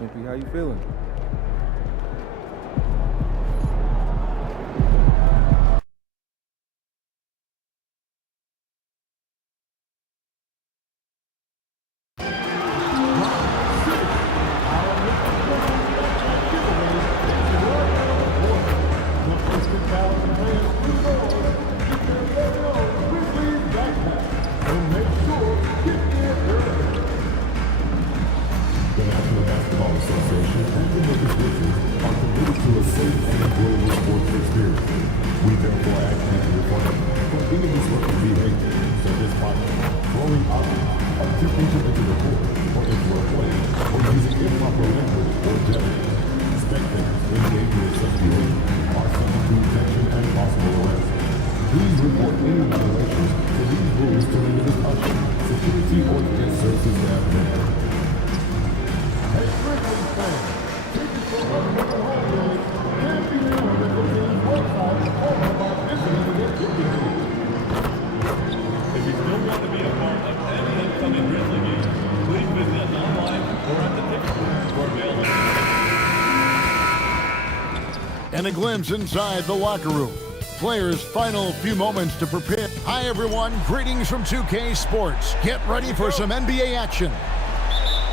MP, how you feeling? And a glimpse inside the locker room. Players' final few moments to prepare. Hi, everyone. Greetings from 2K Sports. Get ready for some NBA action.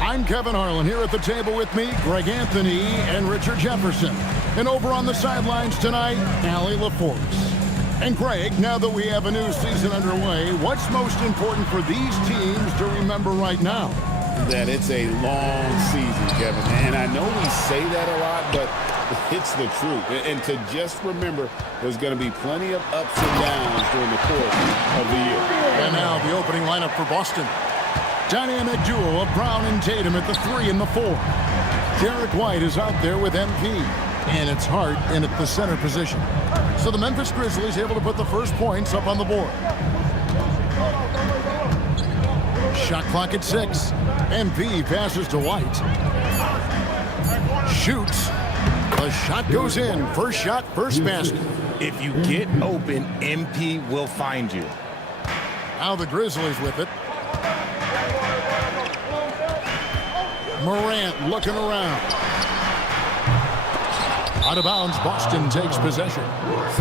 I'm Kevin Harlan. Here at the table with me, Greg Anthony and Richard Jefferson. And over on the sidelines tonight, Allie LaForce. And Greg, now that we have a new season underway, what's most important for these teams to remember right now? That it's a long season, Kevin. And I know we say that a lot, but it's the truth. And to just remember, there's going to be plenty of ups and downs during the course of the year. And now the opening lineup for Boston. Dynamic duo of Brown and Tatum at the 3 and the 4. Derek White is out there with MP. And it's Hart in at the center position. So the Memphis Grizzlies able to put the first points up on the board. Shot clock at 6. MP passes to White. Shoots. The shot goes in. First shot, first basket. If you get open, MP will find you. Now the Grizzlies with it. Morant looking around. Out of bounds, Boston takes possession.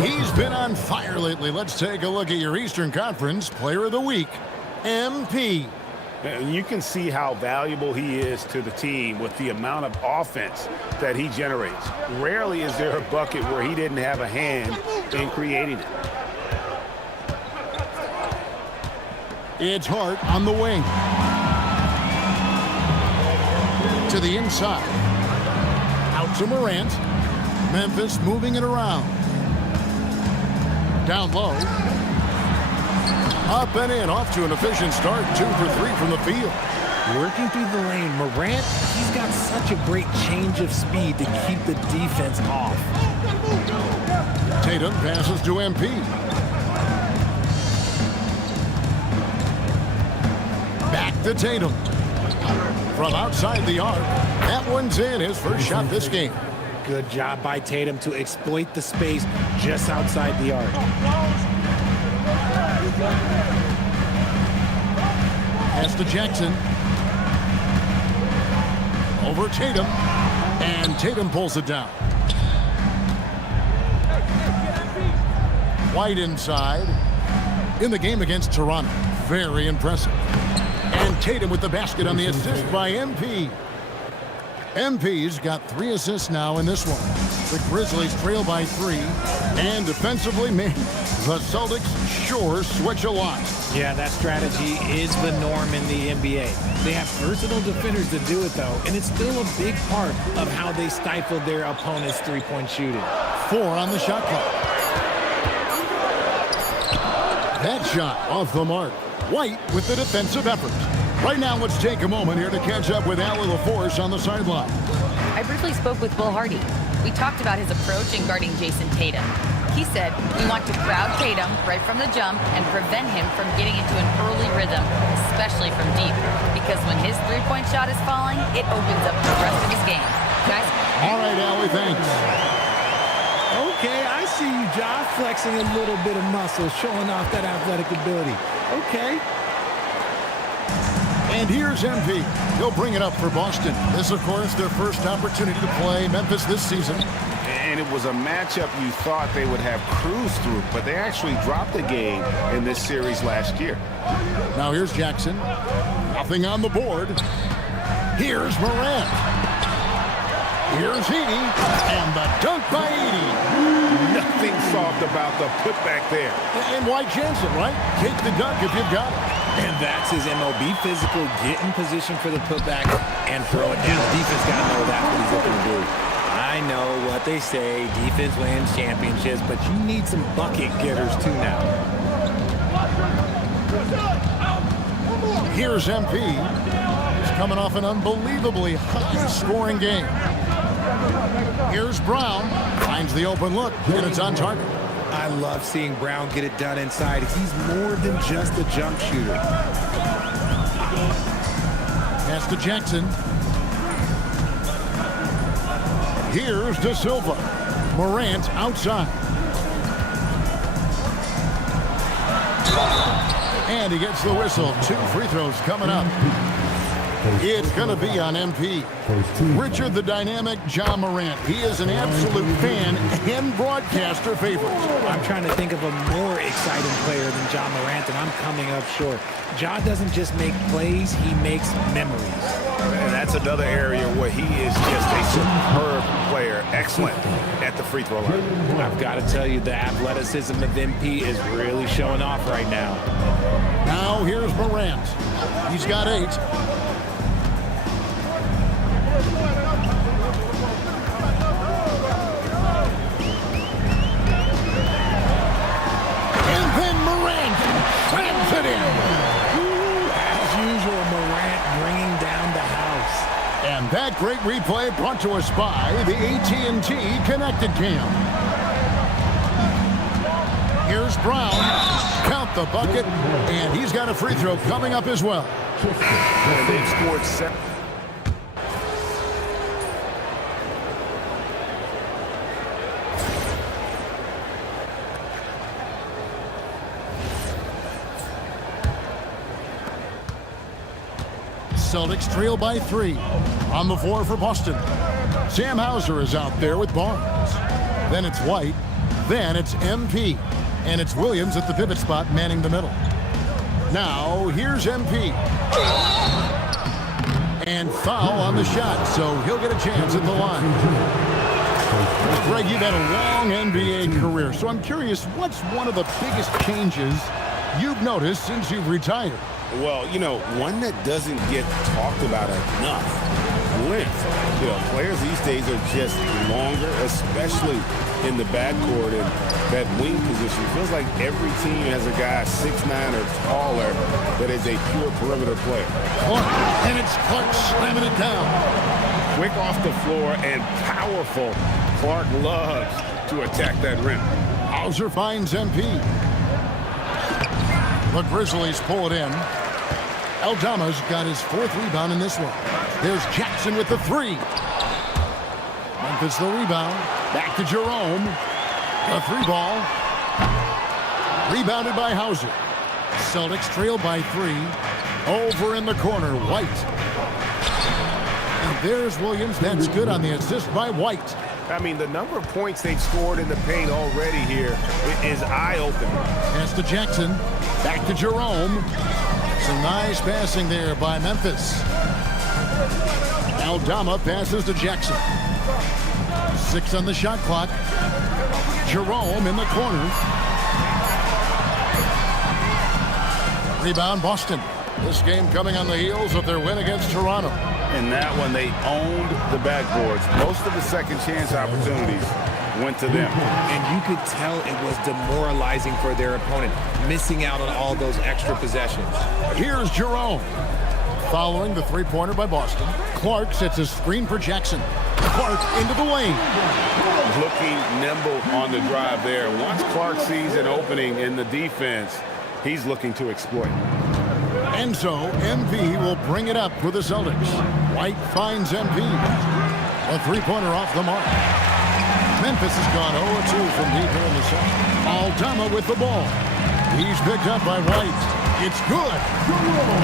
He's been on fire lately. Let's take a look at your Eastern Conference Player of the Week, MP. You can see how valuable he is to the team with the amount of offense that he generates. Rarely is there a bucket where he didn't have a hand in creating it. It's Hart on the wing. To the inside. Out to Morant. Memphis moving it around. Down low. Up and in, off to an efficient start. 2 for 3 from the field. Working through the lane, Morant, he's got such a great change of speed to keep the defense off. Tatum passes to MP. Back to Tatum. From outside the arc. That one's in, his first shot this game. Good job by Tatum to exploit the space just outside the arc. Pass to Jackson. Over Tatum. And Tatum pulls it down. White inside. In the game against Toronto. Very impressive. And Tatum with the basket on the assist by MP. MP's got 3 assists now in this one. The Grizzlies trail by 3. And defensively, man, the Celtics sure switch a lot. Yeah, that strategy is the norm in the NBA. They have versatile defenders to do it, though, and it's still a big part of how they stifle their opponent's three-point shooting. 4 on the shot clock. That shot off the mark. White with the defensive effort. Right now, let's take a moment here to catch up with Allie LaForce on the sideline. I briefly spoke with Will Hardy. We talked about his approach in guarding Jason Tatum. He said, we want to crowd Tatum right from the jump and prevent him from getting into an early rhythm, especially from deep. Because when his three-point shot is falling, it opens up the rest of his game. Guys? All right, Allie, thanks. Okay, I see you, Josh, flexing a little bit of muscle, showing off that athletic ability. Okay. And here's MP. He'll bring it up for Boston. This, of course, their first opportunity to play Memphis this season. And it was a matchup you thought they would have cruised through, but they actually dropped the game in this series last year. Now here's Jackson. Nothing on the board. Here's Morant. Here's Heaney. And the dunk by Heaney. Nothing soft about the putback there. And why chance it, right? Take the dunk if you've got it. And that's his MO. Be physical, get in position for the putback, and throw it down. Defense got to know that's what he's looking to do. I know what they say, defense wins championships, but you need some bucket getters too now. Here's MP. He's coming off an unbelievably high-scoring game. Here's Brown. Finds the open look, and it's on target. I love seeing Brown get it done inside. He's more than just a jump shooter. Pass to Jackson. Here's De Silva. Morant outside. And he gets the whistle. 2 free throws coming up. It's going to be on MP. Richard the Dynamic John Morant. He is an absolute fan and broadcaster favorite. I'm trying to think of a more exciting player than John Morant, and I'm coming up short. John doesn't just make plays, he makes memories. And that's another area where he is just a superb player. Excellent at the free throw line. I've got to tell you, the athleticism of MP is really showing off right now. Now here's Morant. He's got 8. And then Morant slams it in. As usual, Morant bringing down the house. And that great replay brought to us by the AT&T Connected Cam. Here's Brown. Count the bucket, and he's got a free throw coming up as well. And they've scored 7. Celtics trail by 3. On the floor for Boston. Sam Hauser is out there with Barnes. Then it's White. Then it's MP. And it's Williams at the pivot spot manning the middle. Now, here's MP. And foul on the shot, so he'll get a chance at the line. Greg, you've had a long NBA career, so I'm curious, what's one of the biggest changes you've noticed since you've retired? Well, you know, one that doesn't get talked about enough, length. You know, players these days are just longer, especially in the backcourt and that wing position. Feels like every team has a guy 6'9" or taller that is a pure perimeter player. And it's Clark slamming it down. Quick off the floor and powerful. Clark loves to attack that rim. Hauser finds MP. The Grizzlies pull it in. Aldama's got his 4th rebound in this one. There's Jackson with the 3. Memphis the rebound. Back to Jerome. The 3 ball. Rebounded by Hauser. Celtics trail by 3. Over in the corner, White. And there's Williams. That's good on the assist by White. I mean, the number of points they've scored in the paint already here is eye-opening. Pass to Jackson. Back to Jerome. Some nice passing there by Memphis. Aldama passes to Jackson. 6 on the shot clock. Jerome in the corner. Rebound Boston. This game coming on the heels of their win against Toronto. In that one, they owned the backboards. Most of the second chance opportunities went to them. And you could tell it was demoralizing for their opponent, missing out on all those extra possessions. Here's Jerome. Following the 3-pointer by Boston, Clark sets a screen for Jackson. Clark into the lane. Looking nimble on the drive there. Once Clark sees an opening in the defense, he's looking to exploit. And so, MP will bring it up for the Celtics. White finds MP. A 3-pointer off the mark. Memphis has gone 0-2 from deep here in the second. Aldama with the ball. He's picked up by White. It's good.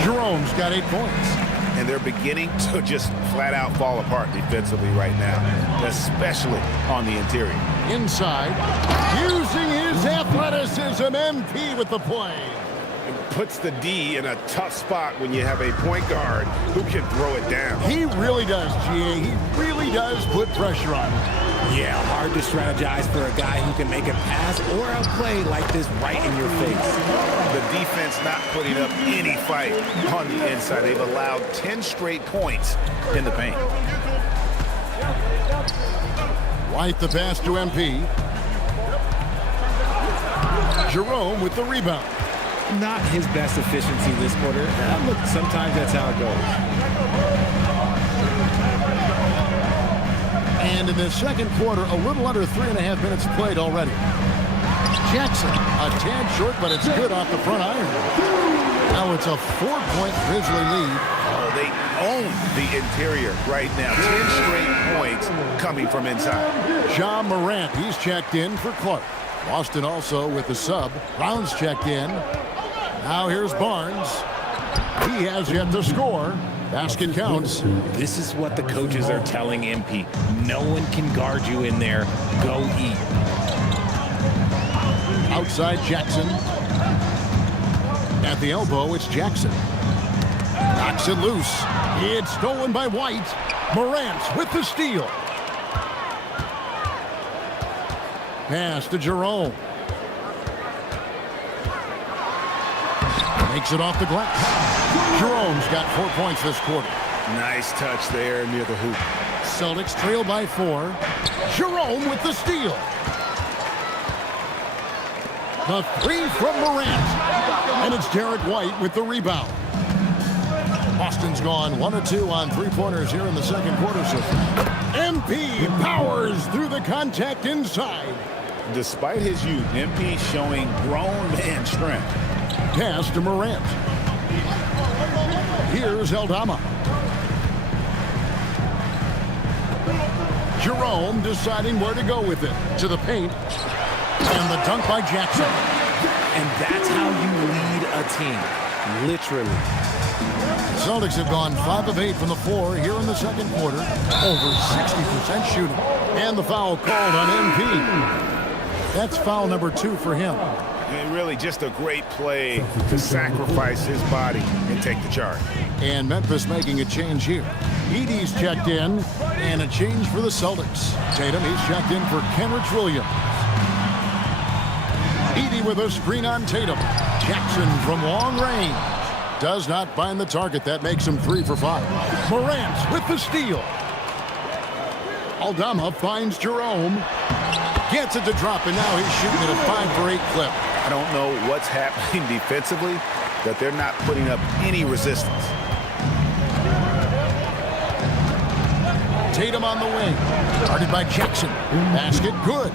Jerome's got 8 points. And they're beginning to just flat out fall apart defensively right now, especially on the interior. Inside, using his athleticism, MP with the play. Puts the D in a tough spot when you have a point guard who can throw it down. He really does, GA. He really does put pressure on him. Yeah, hard to strategize for a guy who can make a pass or a play like this right in your face. The defense not putting up any fight on the inside. They've allowed 10 straight points in the paint. White the pass to MP. Jerome with the rebound. Not his best efficiency this quarter. Look, sometimes that's how it goes. And in the second quarter, a little under 3.5 minutes played already. Jackson, a tad short, but it's good off the front iron. Now it's a 4-point Grizzly lead. Oh, they own the interior right now. 10 straight points coming from inside. John Morant, he's checked in for Clark. Boston also with the sub. Brown's checked in. Now here's Barnes. He has yet to score. Basket counts. This is what the coaches are telling MP. No one can guard you in there. Go eat. Outside Jackson. At the elbow, it's Jackson. Knocks it loose. It's stolen by White. Morant with the steal. Pass to Jerome. Makes it off the glass. Jerome's got 4 points this quarter. Nice touch there near the hoop. Celtics trail by 4. Jerome with the steal. The 3 from Morant. And it's Derek White with the rebound. Boston's gone 1 of 2 on 3-pointers here in the second quarter so far. MP powers through the contact inside. Despite his youth, MP showing grown man strength. Pass to Morant. Here's Aldama. Jerome deciding where to go with it. To the paint. And the dunk by Jackson. And that's how you lead a team. Literally. The Celtics have gone 5 of 8 from the floor here in the second quarter. Over 60% shooting. And the foul called on MP. That's foul number 2 for him. And really just a great play to sacrifice his body and take the charge. And Memphis making a change here. Edey's checked in, and a change for the Celtics. Tatum, he's checked in for Kenrich Williams. Edey with a screen on Tatum. Jackson from long range. Does not find the target. That makes him 3 for 5. Morant with the steal. Aldama finds Jerome. Gets it to drop, and now he's shooting at a 5 for 8 clip. I don't know what's happening defensively, that they're not putting up any resistance. Tatum on the wing. Guarded by Jackson. Basket good.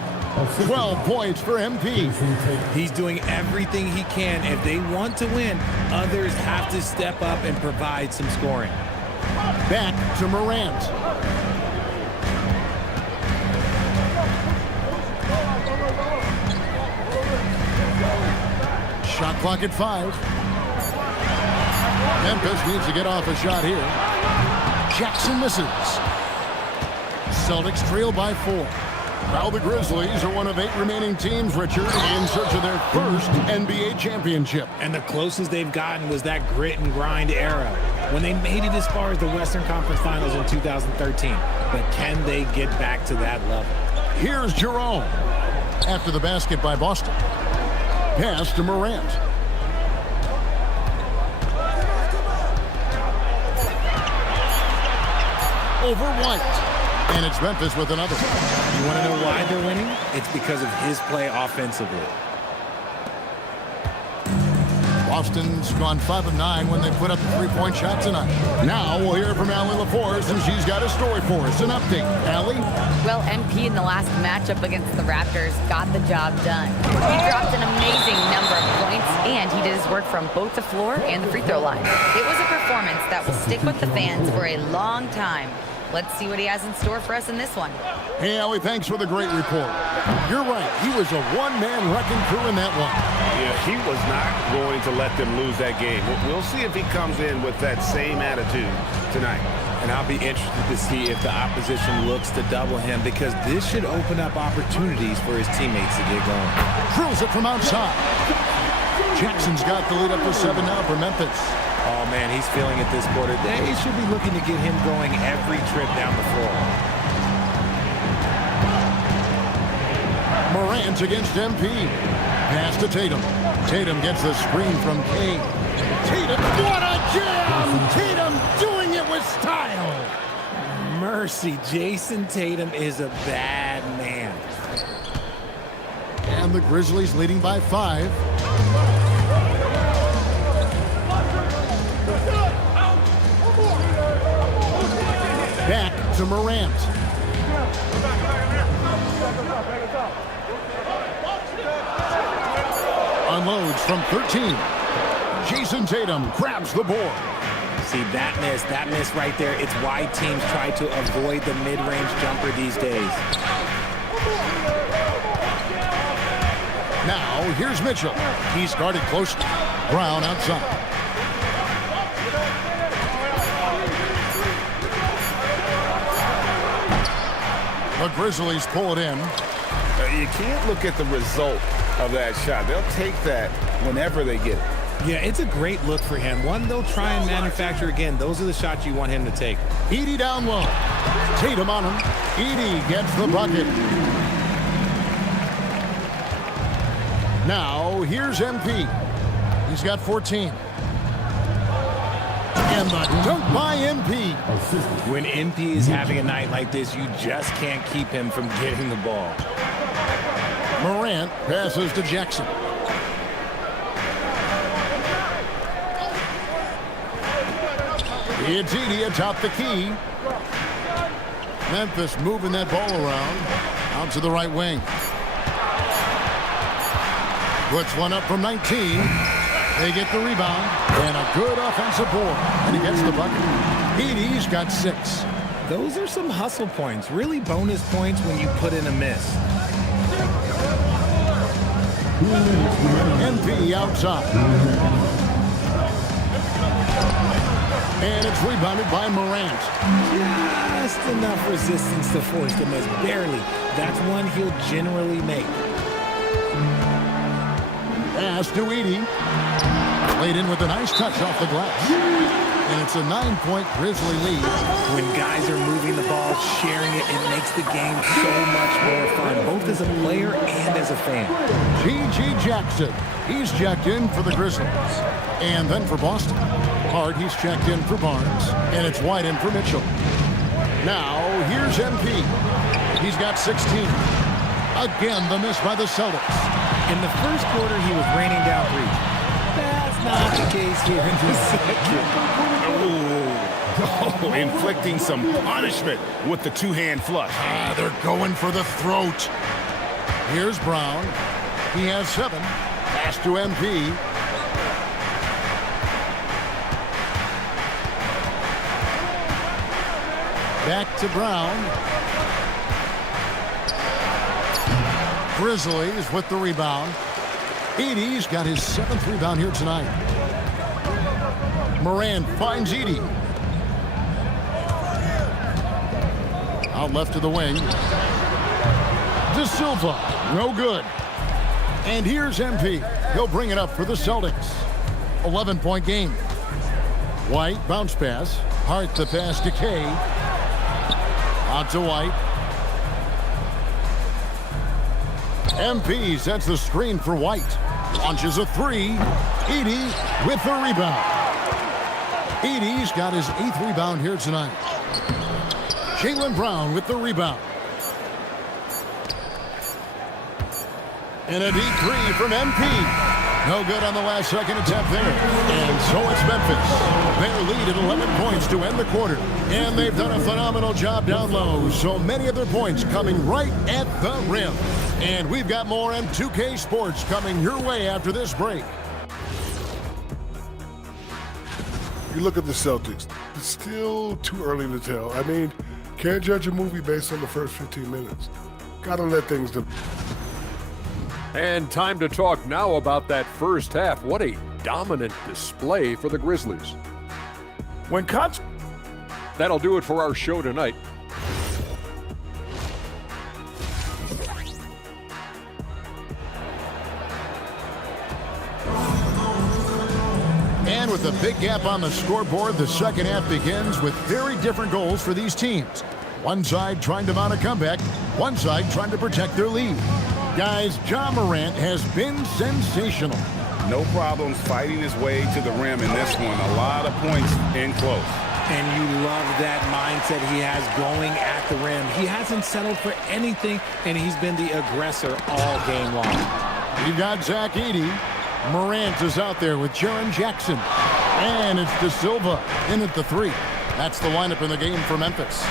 12 points for MP. He's doing everything he can. If they want to win, others have to step up and provide some scoring. Back to Morant. Shot clock at 5. Memphis needs to get off a shot here. Jackson misses. Celtics trail by 4. Now the Grizzlies are one of 8 remaining teams, Richard, in search of their first NBA championship. And the closest they've gotten was that grit and grind era when they made it as far as the Western Conference Finals in 2013. But can they get back to that level? Here's Jerome. After the basket by Boston. Pass to Morant. Over White. And it's Memphis with another. You want to know why they're winning? It's because of his play offensively. Boston's gone 5 of 9 when they put up the 3-point shot tonight. Now we'll hear from Allie LaForce, and she's got a story for us. An update. Allie? Well, MP in the last matchup against the Raptors got the job done. He dropped an amazing number of points, and he did his work from both the floor and the free throw line. It was a performance that will stick with the fans for a long time. Let's see what he has in store for us in this one. Hey, Allie, thanks for the great report. You're right. He was a one-man wrecking crew in that one. Yeah, he was not going to let them lose that game. We'll see if he comes in with that same attitude tonight. And I'll be interested to see if the opposition looks to double him, because this should open up opportunities for his teammates to get going. Drills it from outside. Jackson's got the lead up to 7 now for Memphis. Oh, man, he's feeling it this quarter. They should be looking to get him going every trip down the floor. Morant against MP. Pass to Tatum. Tatum gets the screen from Kane. Tatum, what a jam! Tatum doing it with style. Mercy, Jason Tatum is a bad man. And the Grizzlies leading by 5. Back to Morant. Unloads from 13. Jason Tatum grabs the board. See, that miss right there, it's why teams try to avoid the mid-range jumper these days. Now, here's Mitchell. He's guarded closely. Brown outside. The Grizzlies pull it in. You can't look at the result of that shot. They'll take that whenever they get it. Yeah, it's a great look for him. One they'll try and manufacture again. Those are the shots you want him to take. Edey down low. Tatum on him. Edey gets the bucket. Now, here's MP. He's got 14. And the dunk by MP. When MP is having a night like this, you just can't keep him from getting the ball. Morant passes to Jackson. It's Edey atop the key. Memphis moving that ball around. Out to the right wing. Puts one up from 19. They get the rebound. And a good offensive board. And he gets the bucket. Edey's got 6. Those are some hustle points. Really bonus points when you put in a miss. MP outside. And it's rebounded by Morant. Just enough resistance to force the miss. Barely. That's one he'll generally make. Pass to Edey. Played in with a nice touch off the glass. And it's a 9-point Grizzly lead. When guys are moving the ball, sharing it, it makes the game so much more fun, both as a player and as a fan. G.G. Jackson. He's checked in for the Grizzlies. And then for Boston. Hart, he's checked in for Barnes. And it's White in for Mitchell. Now, here's MP. He's got 16. Again, the miss by the Celtics. In the first quarter, he was raining down threes. That's not the case here in the second. Oh, inflicting some punishment with the two-hand flush. They're going for the throat. Here's Brown. He has 7. Pass to MP. Back to Brown. Grizzlies with the rebound. Edey's got his 7th rebound here tonight. Moran finds Edey. Out left to the wing. De Silva, no good. And here's MP. He'll bring it up for the Celtics. 11-point game. White, bounce pass. Hart the pass to Kay. Out to White. MP sets the screen for White. Launches a 3. Edey with the rebound. Edey's got his 8th rebound here tonight. Jaylen Brown with the rebound. And a deep 3 from MP. No good on the last second attempt there. And so it's Memphis. Their lead at 11 points to end the quarter. And they've done a phenomenal job down low. So many of their points coming right at the rim. And we've got more M2K Sports coming your way after this break. You look at the Celtics, it's still too early to tell. I mean, Can't judge a movie based on the first 15 minutes. Gotta let things develop. And time to talk now about that first half. What a dominant display for the Grizzlies. That'll do it for our show tonight. And with a big gap on the scoreboard, the second half begins with very different goals for these teams. One side trying to mount a comeback, one side trying to protect their lead. Guys, Ja Morant has been sensational. No problems fighting his way to the rim in this one. A lot of points in close. And you love that mindset he has going at the rim. He hasn't settled for anything, and he's been the aggressor all game long. You got Zach Edey. Morant is out there with Jaren Jackson. And it's De Silva in at the three. That's the lineup in the game for Memphis.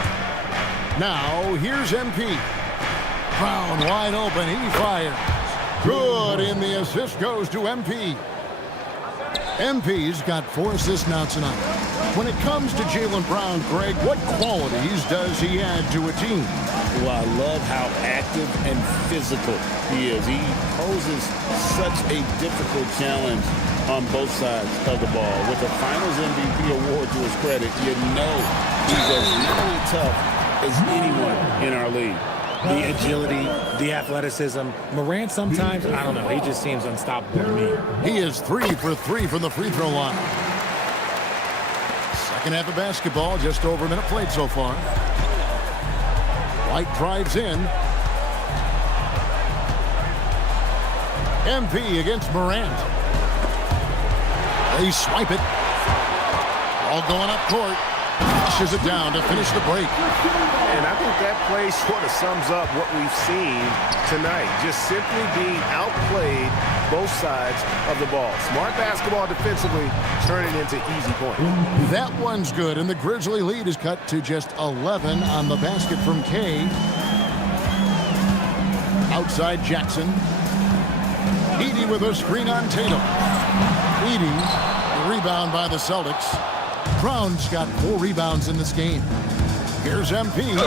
Now, here's MP. Brown wide open. He fires. Good, and the assist goes to MP. MP's got 4 assists now tonight. When it comes to Jaylen Brown, Greg, what qualities does he add to a team? Well, I love how active and physical he is. He poses such a difficult challenge on both sides of the ball. With the Finals MVP award to his credit, you know he's as really tough as anyone in our league. The agility, the athleticism. Morant sometimes, I don't know, he just seems unstoppable to me. He is 3 for 3 from the free throw line. Second half of basketball, just over a minute played so far. White drives in. MP against Morant. They swipe it. All going up court. Pushes it down to finish the break. And I think that play sort of sums up what we've seen tonight. Just simply being outplayed both sides of the ball. Smart basketball defensively, turning into easy points. That one's good, and the Grizzly lead is cut to just 11 on the basket from K. Outside Jackson. Edey with a screen on Tatum. Edey, rebound by the Celtics. Brown's got 4 rebounds in this game. Here's MP.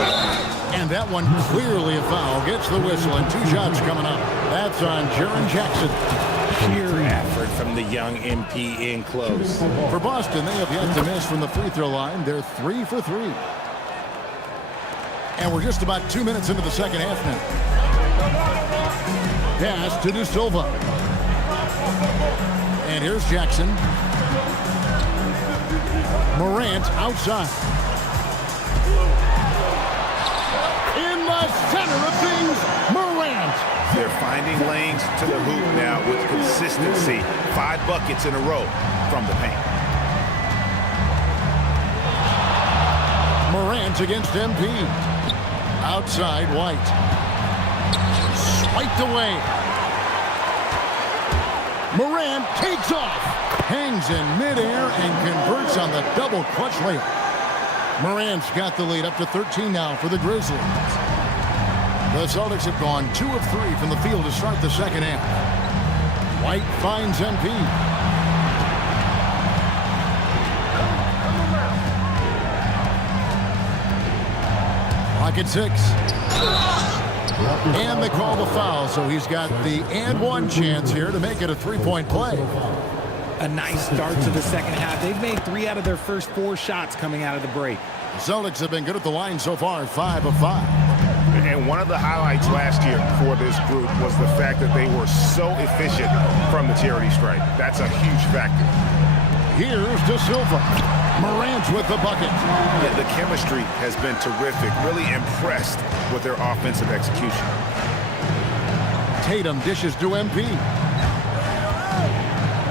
And that one clearly a foul. Gets the whistle, and 2 shots coming up. That's on Jaren Jackson. Pure effort from the young MP in close. For Boston, they have yet to miss from the free throw line. They're 3 for 3. And we're just about 2 minutes into the second half now. Pass to De Silva. And here's Jackson. Morant outside. In the center of things, Morant. They're finding lanes to the hoop now with consistency. 5 buckets in a row from the paint. Morant against MP. Outside White. Swiped away. Morant takes off. Hangs in midair and converts on the double clutch layup. Morant's got the lead up to 13 now for the Grizzlies. The Celtics have gone 2 of 3 from the field to start the second half. White finds MP. Clock at 6. And they call the foul, so he's got the and one chance here to make it a 3-point play. A nice start to the second half. They've made 3 out of their first 4 shots coming out of the break. The Celtics have been good at the line so far, 5 of 5. And one of the highlights last year for this group was the fact that they were so efficient from the charity stripe. That's a huge factor. Here's De Silva. Morant with the bucket. Yeah, the chemistry has been terrific. Really impressed with their offensive execution. Tatum dishes to MP.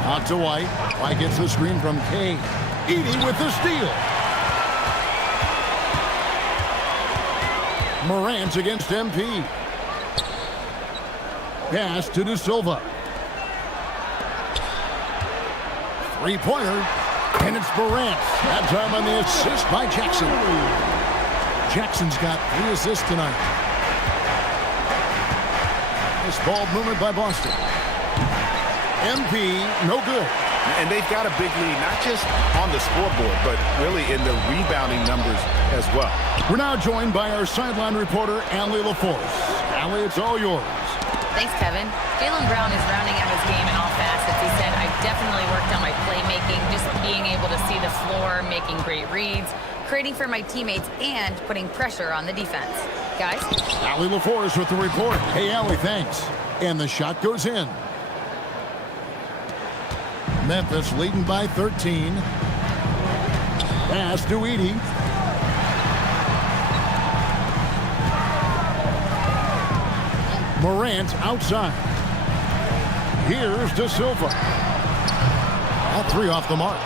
Out to White. White gets the screen from K. Edey with the steal. Morant against MP. Pass to De Silva. 3-pointer. And it's Morant. That time on the assist by Jackson. Jackson's got 3 assists tonight. Nice ball movement by Boston. MP, no good. And they've got a big lead, not just on the scoreboard, but really in the rebounding numbers as well. We're now joined by our sideline reporter, Allie LaForce. Allie, it's all yours. Thanks, Kevin. Jaylen Brown is rounding out his game in all facets. He said, I definitely worked on my playmaking, just being able to see the floor, making great reads, creating for my teammates, and putting pressure on the defense. Guys? Allie LaForce with the report. Hey, Allie, thanks. And the shot goes in. Memphis leading by 13. Pass to Edey. Morant outside. Here's De Silva. All three off the mark.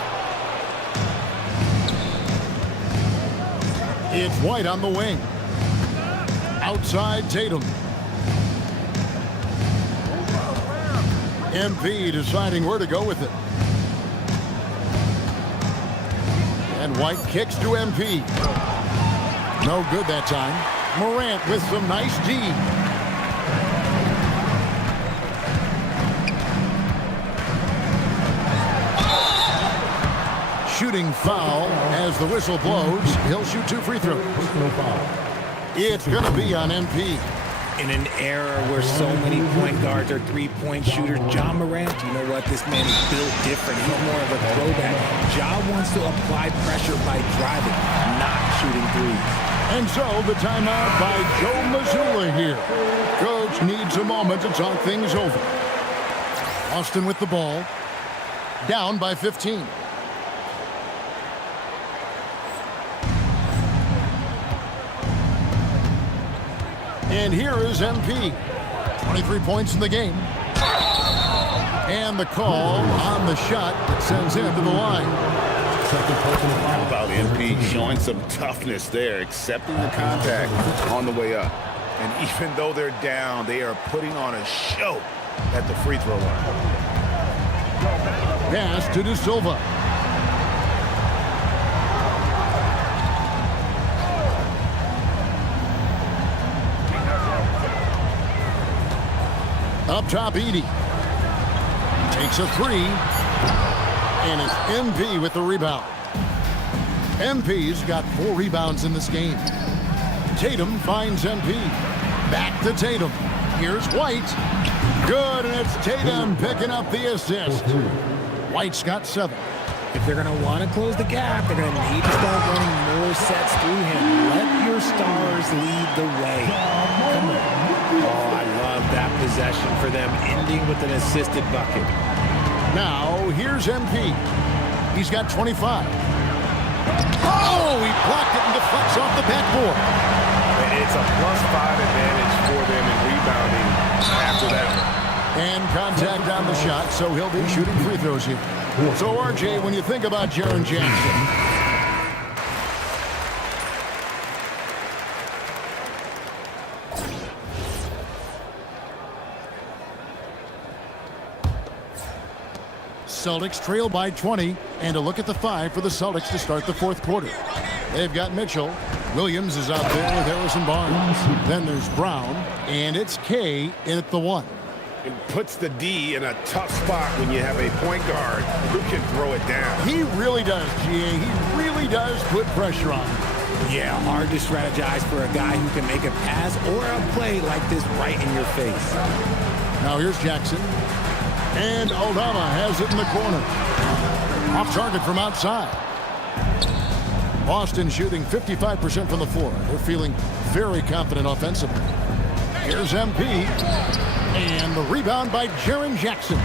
It's White on the wing. Outside Tatum. MP deciding where to go with it. And White kicks to MP. No good that time. Morant with some nice D. Shooting foul as the whistle blows. He'll shoot 2 free throws. It's going to be on MP. In an era where so many point guards are three-point shooters, Ja Morant, you know what? This man is built different. He's more of a throwback. Ja wants to apply pressure by driving, not shooting threes. And so the timeout by Joe Mazzulla here. Coach needs a moment to talk things over. Austin with the ball. Down by 15. And here is MP. 23 points in the game. And the call on the shot that sends him to the line. How about MP showing some toughness there, accepting the contact on the way up. And even though they're down, they are putting on a show at the free throw line. Pass to De Silva. Up top, Edey. Takes a three. And it's MP with the rebound. MP's got 4 rebounds in this game. Tatum finds MP. Back to Tatum. Here's White. Good, and it's Tatum picking up the assist. White's got 7. If they're going to want to close the gap, they're going to need to start running more sets through him. Let your stars lead the way. Come on. Oh, I love that possession for them, ending with an assisted bucket. Now, here's MP. He's got 25. Oh, he blocked it and deflects off the backboard. It's a +5 advantage for them in rebounding after that one. And contact on the shot, so he'll be shooting free throws here. So, RJ, when you think about Jaren Jackson, Celtics trail by 20, and a look at the 5 for the Celtics to start the 4th quarter. They've got Mitchell. Williams is out there with Harrison Barnes. Then there's Brown, and it's K in at the 1. It puts the D in a tough spot when you have a point guard who can throw it down. He really does, GA. He really does put pressure on him. Yeah, hard to strategize for a guy who can make a pass or a play like this right in your face. Now here's Jackson. And Aldama has it in the corner. Off target from outside. Boston shooting 55% from the floor. They're feeling very confident offensively. Here's MP. And the rebound by Jaren Jackson.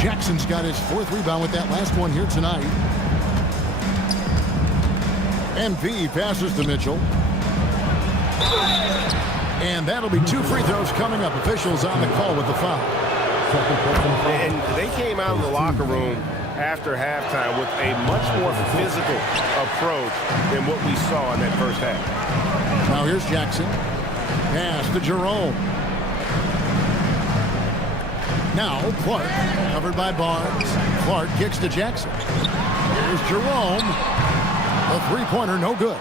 Jackson's got his 4th rebound with that last one here tonight. MP passes to Mitchell. And that'll be 2 free throws coming up. Officials on the call with the foul. And they came out of the locker room after halftime with a much more physical approach than what we saw in that first half. Now here's Jackson. Pass to Jerome. Now Clark, covered by Barnes. Clark kicks to Jackson. Here's Jerome. A 3-pointer, no good.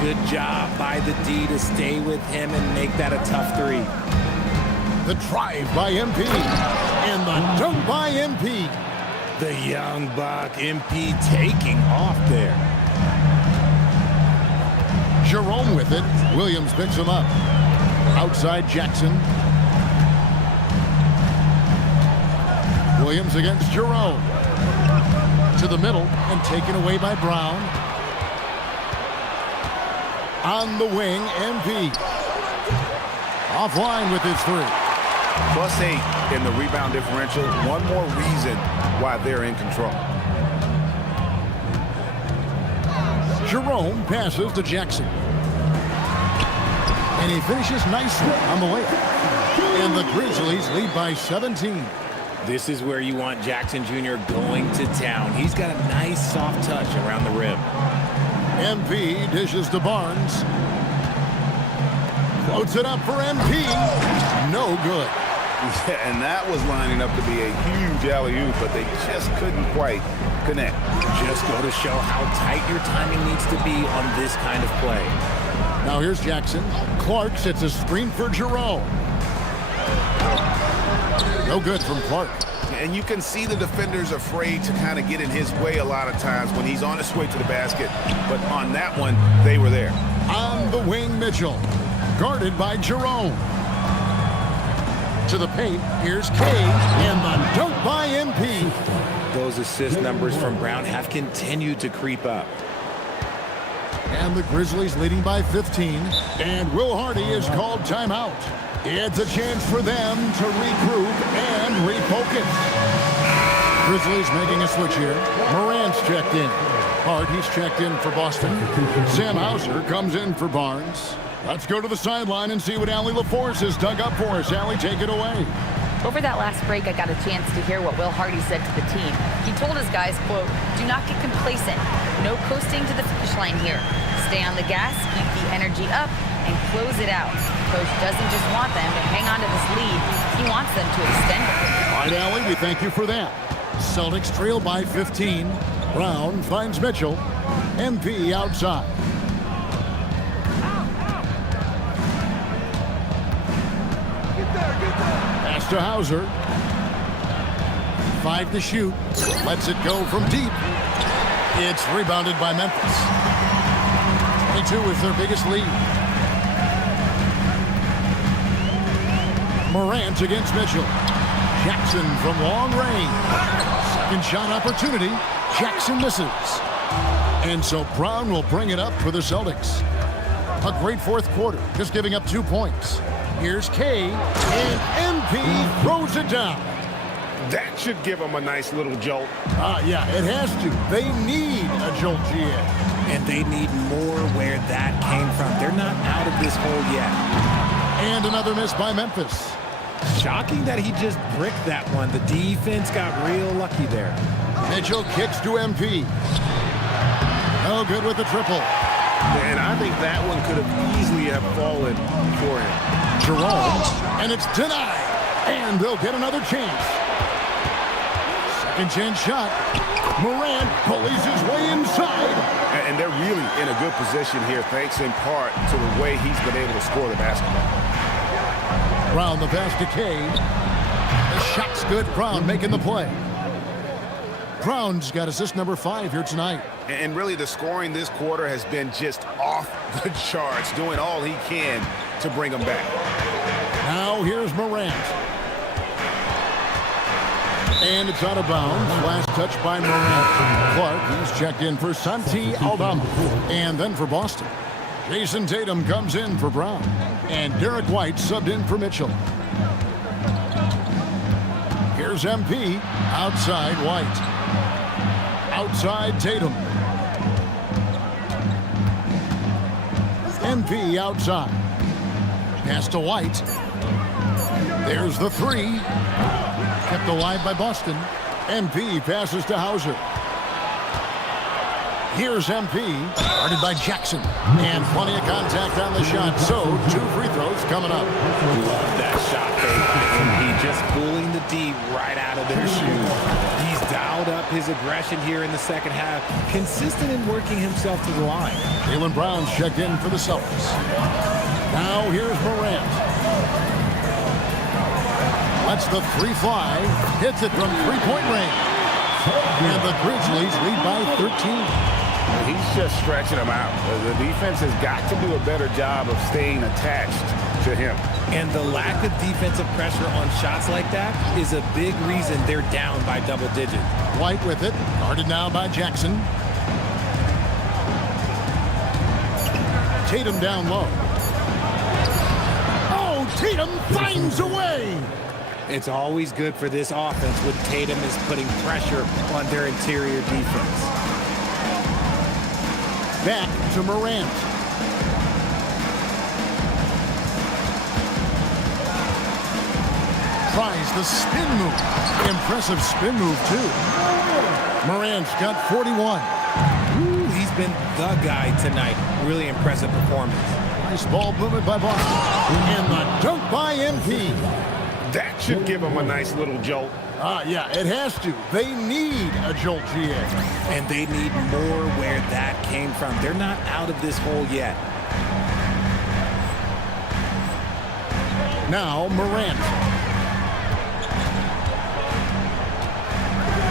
Good job by the D to stay with him and make that a tough 3. The drive by MP. And the dunk by MP. The young buck, MP, taking off there. Jerome with it. Williams picks him up. Outside Jackson. Williams against Jerome. To the middle and taken away by Brown. On the wing, MP. Offline with his three. +8 in the rebound differential. One more reason why they're in control. Jerome passes to Jackson. And he finishes nicely on the way. And the Grizzlies lead by 17. This is where you want Jackson Jr. going to town. He's got a nice soft touch around the rim. MP dishes to Barnes. Floats it up for MP. No good. Yeah, and that was lining up to be a huge alley-oop, but they just couldn't quite connect. Just go to show how tight your timing needs to be on this kind of play. Now here's Jackson. Clark sets a screen for Jerome. No good from Clark. And you can see the defenders afraid to kind of get in his way a lot of times when he's on his way to the basket. But on that one, they were there. On the wing, Mitchell. Guarded by Jerome. To the paint, here's K, and the dunk by MP. Those assist numbers from Brown have continued to creep up. And the Grizzlies leading by 15. And Will Hardy is called timeout. It's a chance for them to regroup and refocus. Grizzlies making a switch here. Morant's checked in. Hart, he's checked in for Boston. Sam Hauser comes in for Barnes. Let's go to the sideline and see what Allie LaForce has dug up for us. Allie, take it away. Over that last break, I got a chance to hear what Will Hardy said to the team. He told his guys, quote, "Do not get complacent. No coasting to the finish line here. Stay on the gas, keep the energy up, and close it out." Coach doesn't just want them to hang on to this lead. He wants them to extend it. All right, Allie, we thank you for that. Celtics trail by 15. Brown finds Mitchell. MP outside. Pass to Hauser. 5 to shoot. Lets it go from deep. It's rebounded by Memphis. 22 is their biggest lead. Morant against Mitchell. Jackson from long range. Second shot opportunity. Jackson misses. And so Brown will bring it up for the Celtics. A great fourth quarter, just giving up 2 points. Here's K, and MP throws it down. That should give them a nice little jolt. Yeah, it has to. They need a jolt, GA. And they need more where that came from. They're not out of this hole yet. And another miss by Memphis. Shocking that he just bricked that one. The defense got real lucky there. Mitchell kicks to MP. No good with the triple. And I think that one could have easily have fallen for him. Jerome, and it's denied. And they'll get another chance. Second chance shot. Morant pulleys his way inside. And they're really in a good position here, thanks in part to the way he's been able to score the basketball. Brown the pass to K. The shot's good. Brown making the play. Brown's got assist number 5 here tonight. And really the scoring this quarter has been just off the charts, doing all he can to bring them back. Now here's Morant. And it's out of bounds. Last touch by Morant. Clark, he's checked in for Santi Aldama. And then for Boston. Jason Tatum comes in for Brown. And Derek White subbed in for Mitchell. Here's MP. Outside White. Outside Tatum. MP outside. Pass to White. There's the 3. Kept alive by Boston. MP passes to Hauser. Here's MP, guarded by Jackson. And plenty of contact on the shot. So 2 free throws coming up. Love that shot fake by MP, just pulling the D right out of their shoes. He's dialed up his aggression here in the second half, consistent in working himself to the line. Jaylen Brown's checked in for the Celtics. Now here's Morant. Lets the 3 fly. Hits it from 3-point range. And the Grizzlies lead by 13. He's just stretching them out. The defense has got to do a better job of staying attached to him. And the lack of defensive pressure on shots like that is a big reason they're down by double digits. White with it, guarded now by Jackson. Tatum down low. Oh, Tatum finds a way. It's always good for this offense when Tatum is putting pressure on their interior defense. Back to Morant. Tries the spin move. Impressive spin move, too. Morant's got 41. Ooh, he's been the guy tonight. Really impressive performance. Nice ball movement by Boston. And the dunk by MP. That should give him a nice little jolt. Yeah, it has to. They need a jolt, GA. And they need more where that came from. They're not out of this hole yet. Now Morant.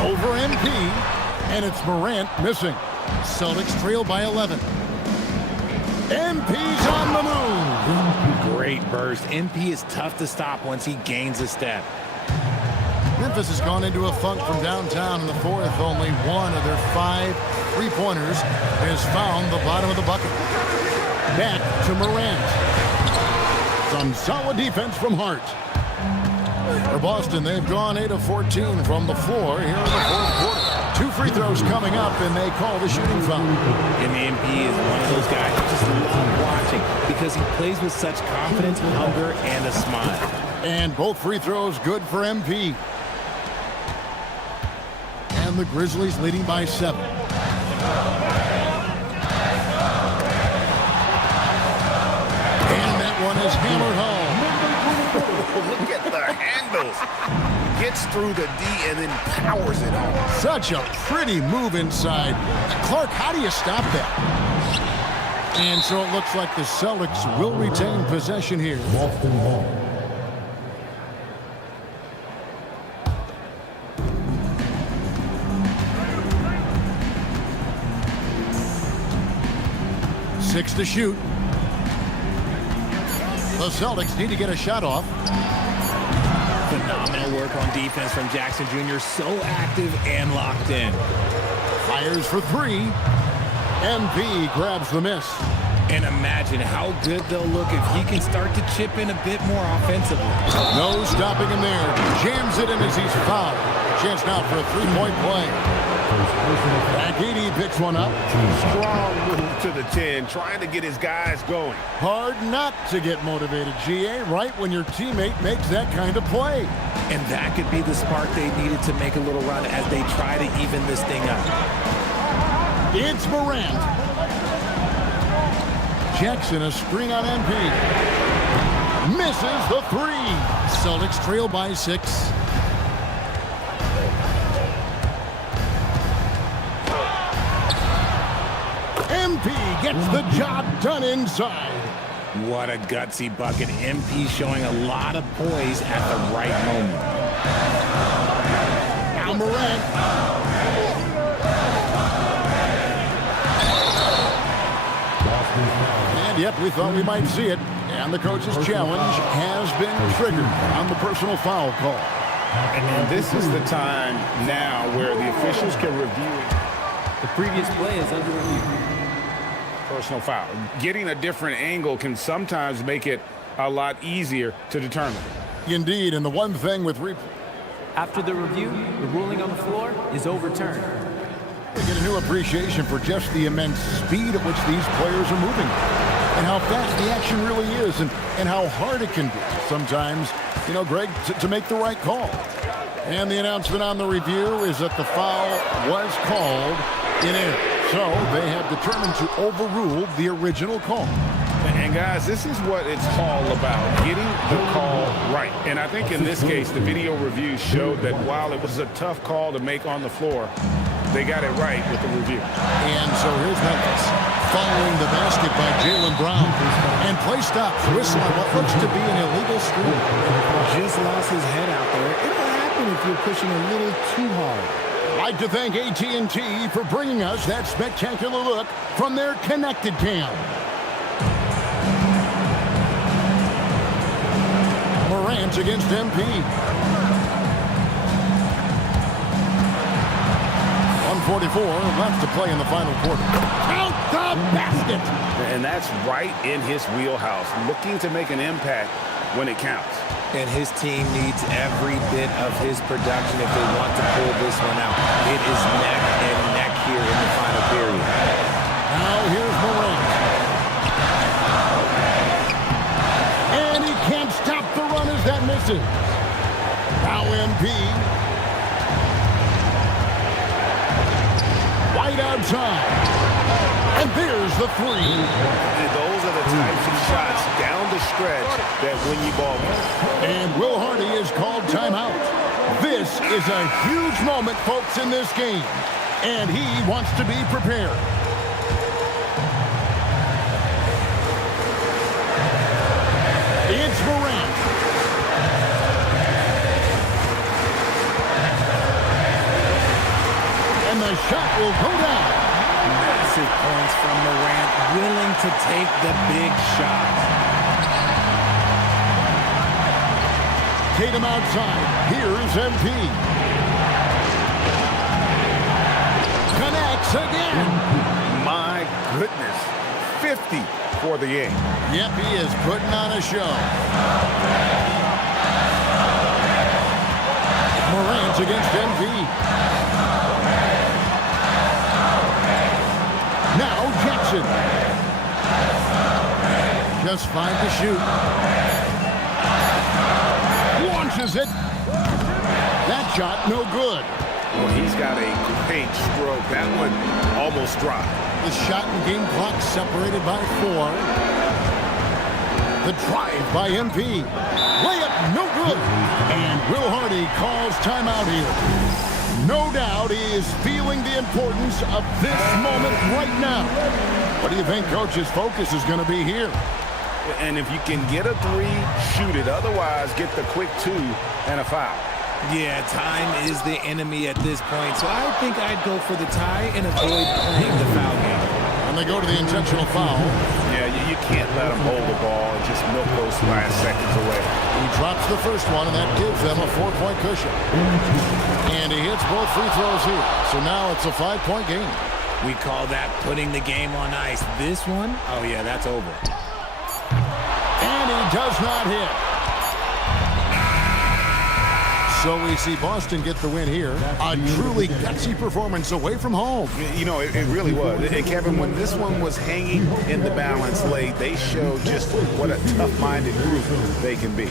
Over MP. And it's Morant missing. Celtics trail by 11. MP's on the move. Great burst. MP is tough to stop once he gains a step. Memphis has gone into a funk from downtown in the fourth. Only one of their 5 3-pointers has found the bottom of the bucket. Back to Morant. Some solid defense from Hart. For Boston, they've gone 8 of 14 from the floor here in the fourth quarter. 2 free throws coming up, and they call the shooting foul. And MP is one of those guys I just love watching because he plays with such confidence, hunger, and a smile. And both free throws good for MP. And the Grizzlies leading by 7. And that one is hammered home. Look at the handles. Gets through the D and then powers it home. Such a pretty move inside. Clark, how do you stop that? And so it looks like the Celtics will retain possession here. Boston ball. Six to shoot. The Celtics need to get a shot off. Phenomenal work on defense from Jackson Jr. So active and locked in. Fires for 3. MP grabs the miss. And imagine how good they'll look if he can start to chip in a bit more offensively. No stopping him there. Jams it in as he's fouled. Chance now for a 3-point play. Agidi picks one up. Strong move to the 10, trying to get his guys going. Hard not to get motivated, GA, right when your teammate makes that kind of play. And that could be the spark they needed to make a little run as they try to even this thing up. It's Morant. Jackson a screen on MP. Misses the 3. Celtics trail by 6. MP gets the job done inside. What a gutsy bucket. MP showing a lot of poise at the right moment. Now Morant. And yep, we thought we might see it. And the coach's challenge has been triggered on the personal foul call. And this is the time now where the officials can review the previous play is under review. Personal foul. Getting a different angle can sometimes make it a lot easier to determine. Indeed, and the one thing with after the review, the ruling on the floor is overturned. We get a new appreciation for just the immense speed at which these players are moving and how fast the action really is and how hard it can be sometimes, you know, Greg, to make the right call. And the announcement on the review is that the foul was called in error. So they have determined to overrule the original call. And guys, this is what it's all about, getting the call right. And I think in this case, the video review showed that while it was a tough call to make on the floor, they got it right with the review. And so here's Memphis following the basket by Jaylen Brown. And play stops, whistle on what looks to be an illegal screen. Just lost his head out there. It'll happen if you're pushing a little too hard. I'd like to thank AT&T for bringing us that spectacular look from their connected cam. Morant against MP. 1:44 left to play in the final quarter. Count the basket! And that's right in his wheelhouse, looking to make an impact when it counts. And his team needs every bit of his production if they want to pull this one out. It is neck and neck here in the final period. Now here's Morant. And he can't stop the run as that misses. Now MP. Right outside. And there's the three. Those are the types of shots down the stretch that win you ball games. And Will Hardy is called timeout. This is a huge moment, folks, in this game. And he wants to be prepared. It's Morant. And the shot will go down. Massive points from Morant, willing to take the big shot. Tatum outside. Here's MP. Connects again. My goodness. 50 for the game. Yep, he is putting on a show. Morant against MP. Now Jackson. Just 5 to shoot. Launches it. That shot no good. Well, he's got a great stroke. That one almost dropped. The shot and game clock separated by 4. The drive by MP. Layup no good. And Will Hardy calls timeout here. No doubt he is feeling the importance of this moment right now. What do you think Coach's focus is going to be here? And if you can get a 3, shoot it. Otherwise, get the quick 2 and a foul. Yeah, time is the enemy at this point, so I think I'd go for the tie and avoid playing the foul game. And they go to the intentional foul. Yeah, you can't let him hold the ball and just milk those last seconds away. He drops the first one, and that gives them a 4-point cushion. And he hits both free throws here. So now it's a 5-point game. We call that putting the game on ice. This one, oh yeah, that's over. And he does not hit. So we see Boston get the win here. A truly gutsy performance away from home. You know, it really was. And Kevin, when this one was hanging in the balance late, they showed just what a tough-minded group they can be.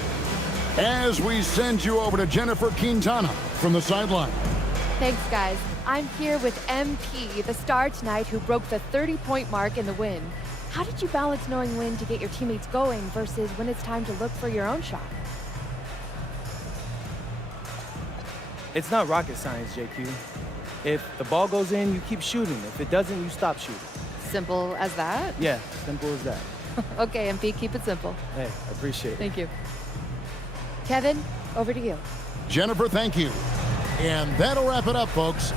As we send you over to Jennifer Quintana from the sideline. Thanks, guys. I'm here with MP, the star tonight who broke the 30-point mark in the win. How did you balance knowing when to get your teammates going versus when it's time to look for your own shot? It's not rocket science, JQ. If the ball goes in, you keep shooting. If it doesn't, you stop shooting. Simple as that? Yeah, simple as that. Okay, MP, keep it simple. Hey, I appreciate it. Thank you. Kevin, over to you. Jennifer, thank you. And that'll wrap it up, folks.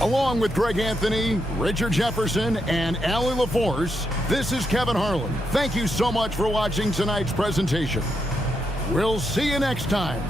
Along with Greg Anthony, Richard Jefferson, and Allie LaForce, this is Kevin Harlan. Thank you so much for watching tonight's presentation. We'll see you next time.